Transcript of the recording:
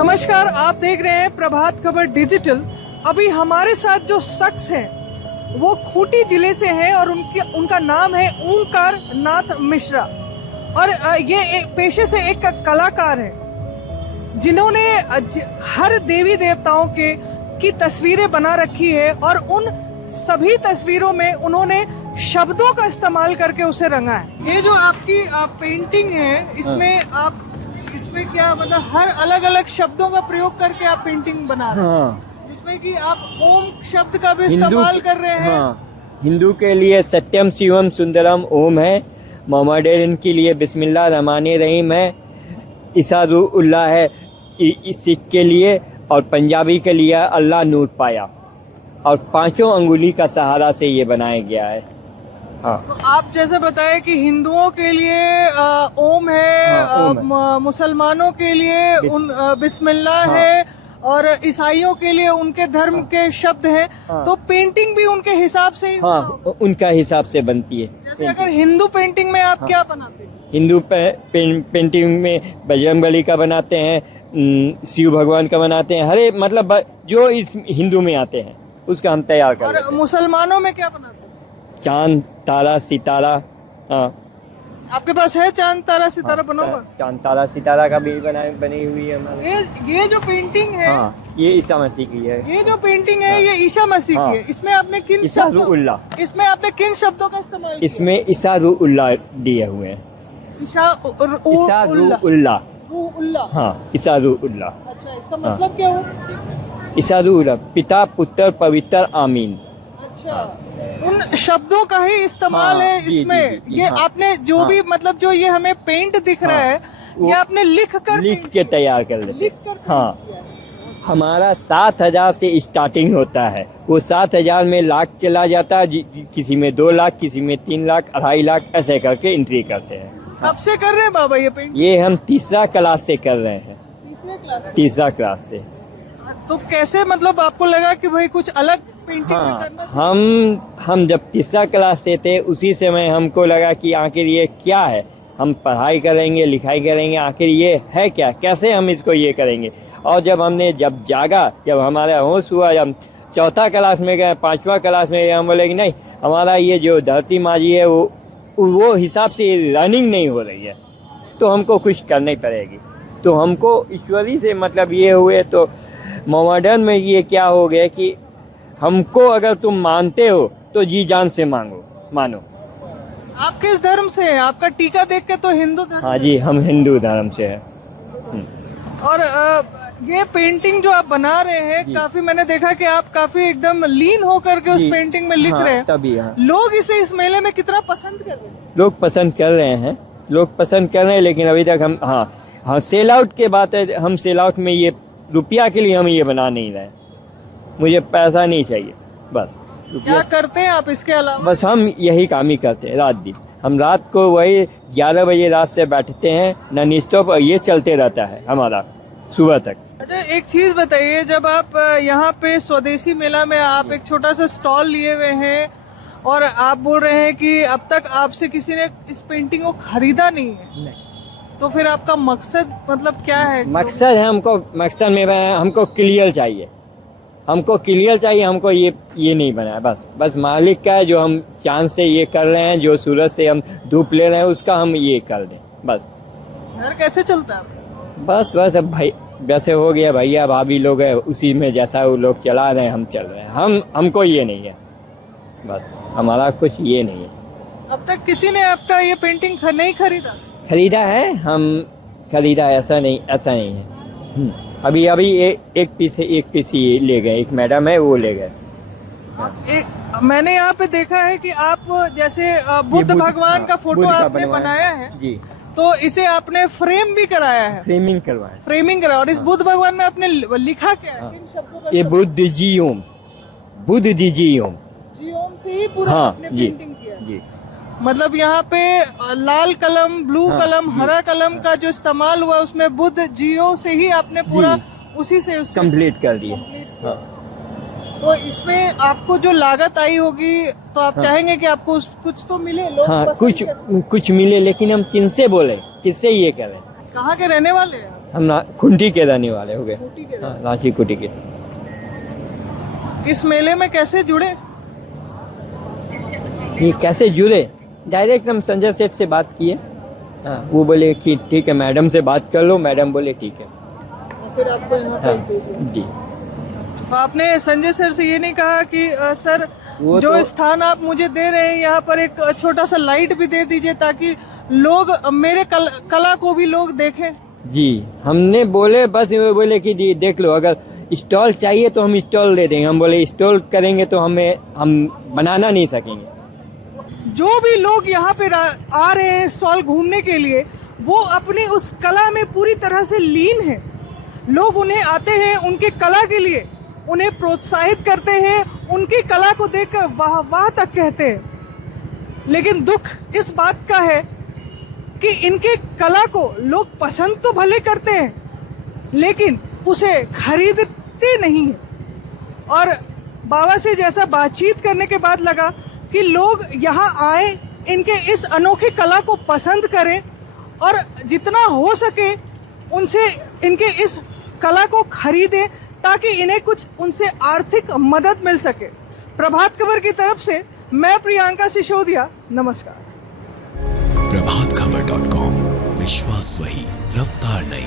नमस्कार, आप देख रहे हैं प्रभात खबर डिजिटल। अभी हमारे साथ जो शख्स है वो खूंटी जिले से है और उनका नाम है ओंकार नाथ मिश्रा और ये पेशे से एक कलाकार है जिन्होंने हर देवी देवताओं की तस्वीरें बना रखी है और उन सभी तस्वीरों में उन्होंने शब्दों का इस्तेमाल करके उसे रंगा है। ये जो आपकी पेंटिंग है इसमें क्या मतलब हर अलग अलग शब्दों का प्रयोग करके आप पेंटिंग बना रहे हैं, जिसमें कि आप ओम शब्द का भी इस्तेमाल कर रहे हैं। हिंदू के लिए सत्यम शिवम सुंदरम ओम है, मोहम्मडन के लिए बिस्मिल्लाह रहमानिर रहीम है, इसारुल्लाह है सिख के लिए, और पंजाबी के लिए अल्लाह नूर पाया, और पांचों अंगुली का सहारा से ये बनाया गया है। हाँ। तो आप जैसे बताए कि हिंदुओं के लिए ओम है, मुसलमानों के लिए बिस्मिल्लाह है, और ईसाइयों के लिए उनके धर्म के शब्द हैं। तो पेंटिंग भी उनके हिसाब से उनका हिसाब से बनती है। जैसे अगर हिंदू पेंटिंग में आप क्या बनाते हैं? हिंदू पेंटिंग में बजरंगबली का बनाते हैं, शिव भगवान का बनाते हैं, हरे मतलब जो इस हिंदू में आते हैं उसका हम तैयार करते हैं। और मुसलमानों में क्या बनाते हैं? चांद तारा सितारा। हाँ, आपके पास है चांद तारा सितारा बना हुआ? चांद तारा सितारा का भी बनी हुई है हमारे। ये जो पेंटिंग है, ये ईसा मसीह की है। ये जो पेंटिंग है ये ईसा मसीह की है। इसमें आपने किन शब्दों का इस्तेमाल किया? इसमें इसारुल्लाह दिए हुए हैं। इसारुल्लाह। हाँ, इसारुल्लाह। अच्छा, इसका मतलब क्या हुआ? इसारुल्लाह, पिता पुत्र पवित्र आमीन। अच्छा, उन शब्दों का ही इस्तेमाल है इसमें। ये आपने जो भी मतलब जो ये हमें पेंट दिख रहा है ये आपने लिख के तैयार कर लेते। हाँ, हमारा 7,000 से स्टार्टिंग होता है। वो 7,000 में लाख चला जाता है, किसी में 2 लाख, किसी में 3 लाख, 2.5 लाख, ऐसे करके एंट्री करते हैं। कब से कर रहे हैं बाबा ये पेंट? ये हम तीसरा क्लास से कर रहे हैं। तीसरा क्लास से। तो कैसे मतलब आपको लगा कि भाई कुछ अलग पेंटिंग करना? हम जब तीसरा क्लास से थे उसी समय हमको लगा कि आखिर ये क्या है, हम पढ़ाई करेंगे लिखाई करेंगे, आखिर ये है क्या, कैसे हम इसको ये करेंगे। और जब जागा, जब हमारा होश हुआ, जब चौथा क्लास में गए, 5वां क्लास में गए, हम बोले कि नहीं, हमारा ये जो धरती माजी है वो हिसाब से रनिंग नहीं हो रही है, तो हमको कुछ करनी पड़ेगी। तो हमको ईश्वरी से मतलब ये हुए, तो मोहम्मडन में ये क्या हो गया कि हमको अगर तुम मानते हो तो जी जान से मानो। आप किस धर्म से हैं? आपका टीका देख के तो हिंदू धर्म। हाँ जी, हम हिंदू धर्म से हैं। और ये पेंटिंग जो आप बना रहे हैं, काफी मैंने देखा कि आप काफी एकदम लीन होकर के उस पेंटिंग में लिख रहे हैं। तभी लोग इसे इस मेले में कितना पसंद कर रहे हैं? लोग पसंद कर रहे हैं, लेकिन अभी तक हम सेल आउट के बात है, हम सेल आउट में ये रुपया के लिए हम ये बना नहीं रहे। मुझे पैसा नहीं चाहिए, बस। क्या करते हैं आप इसके अलावा? बस हम यही काम ही करते हैं रात दिन। हम रात को वही 11 बजे रात से बैठते हैं नॉन स्टॉप, और ये चलते रहता है हमारा सुबह तक। अच्छा, एक चीज बताइए, जब आप यहाँ पे स्वदेशी मेला में आप एक छोटा सा स्टॉल लिए हुए हैं और आप बोल रहे हैं कि अब तक आपसे किसी ने इस पेंटिंग को खरीदा नहीं है, तो फिर आपका मकसद मतलब क्या है? मकसद है मकसद में हमको क्लियर चाहिए, हमको ये नहीं बना है। बस मालिक का है, जो हम चांद से ये कर रहे हैं, जो सूरज से हम धूप ले रहे हैं, उसका हम ये कर दें बस। घर कैसे चलता है? बस अब भाई वैसे हो गया, भैया भाभी लोग है उसी में, जैसा वो लोग चला रहे हैं हम चल रहे हैं। हमको ये नहीं है, बस हमारा कुछ ये नहीं है। अब तक किसी ने आपका ये पेंटिंग नहीं खरीदा? खरीदा है, हम खरीदा है, ऐसा नहीं है। अभी एक पीस ही ले गए, एक मैडम है वो ले गए। मैंने यहाँ पे देखा है कि आप जैसे बुद्ध भगवान का फोटो आपने बनाया है जी, तो इसे आपने फ्रेम भी कराया है? फ्रेमिंग करवाया। और इस बुद्ध भगवान में आपने लिखा क्या है? किन शब्दों का? ये बुद्ध जी ओम से ही पूरा आपने पेंटिंग किया जी। मतलब यहाँ पे लाल कलम, ब्लू कलम, हरा कलम का जो इस्तेमाल हुआ उसमें बुद्ध जियो से ही आपने पूरा उसी से कंप्लीट कर दिया। तो इसमें आपको जो लागत आई होगी तो आप चाहेंगे कि आपको कुछ तो मिले, लोग कुछ मिले, लेकिन हम किनसे बोले, किससे ये करें? कहाँ के रहने वाले हैं? हम खुंटी के रहने वाले हो गए। खूंटी के हाँ, रांची खुंटी के। इस मेले में कैसे जुड़े? ये कैसे जुड़े? डायरेक्ट हम संजय सेठ से बात किए। हाँ, वो बोले कि ठीक है मैडम से बात कर लो, मैडम बोले ठीक है। फिर आपको यहाँ हाँ, पे जी। आपने संजय सर से ये नहीं कहा कि सर वो जो तो- स्थान आप मुझे दे रहे हैं यहाँ पर एक छोटा सा लाइट भी दे दीजिए ताकि लोग मेरे कला को भी लोग देखें? जी, हमने बोले, बस वो बोले कि जी देख लो, अगर स्टॉल चाहिए तो हम स्टॉल दे देंगे। हम बोले स्टॉल करेंगे तो हम बनाना नहीं सकेंगे। जो भी लोग यहाँ पे आ रहे हैं स्टॉल घूमने के लिए, वो अपनी उस कला में पूरी तरह से लीन है। लोग उन्हें आते हैं उनके कला के लिए, उन्हें प्रोत्साहित करते हैं, उनकी कला को देखकर वाह वाह तक कहते हैं। लेकिन दुख इस बात का है कि इनके कला को लोग पसंद तो भले करते हैं, लेकिन उसे खरीदते नहीं हैं। और बाबा से जैसा बातचीत करने के बाद लगा कि लोग यहाँ आए, इनके इस अनोखी कला को पसंद करें और जितना हो सके उनसे इनके इस कला को खरीदें ताकि इन्हें कुछ उनसे आर्थिक मदद मिल सके। प्रभात खबर की तरफ से मैं प्रियंका सिसोदिया, नमस्कार। प्रभातखबर.com, विश्वास वही, रफ्तार नहीं।